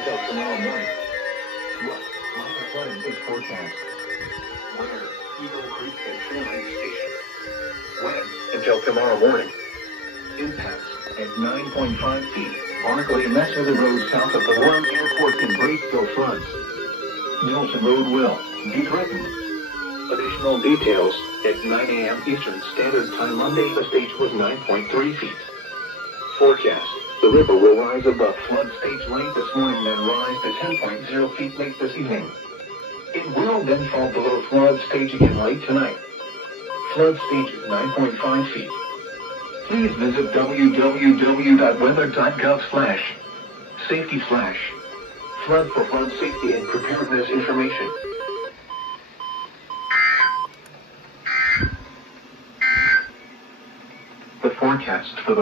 until tomorrow morning. What? Minor flooding is forecast. Where? Eagle Creek and Fairlight Station. When? Until tomorrow morning. Impacts at 9.5 feet. Barclay and Mesa the road south of the Warren Airport in Braceville floods. Nelson Road will be threatened. Additional details at 9 a.m. Eastern Standard Time Monday. The stage was 9.3 feet. Forecast: the river will rise above flood stage late this morning, then rise to 10.0 feet late this evening. It will then fall below flood stage again late tonight. Flood stage is 9.5 feet. Please visit www.weather.gov/safety/flood for flood safety and preparedness information. The forecast for the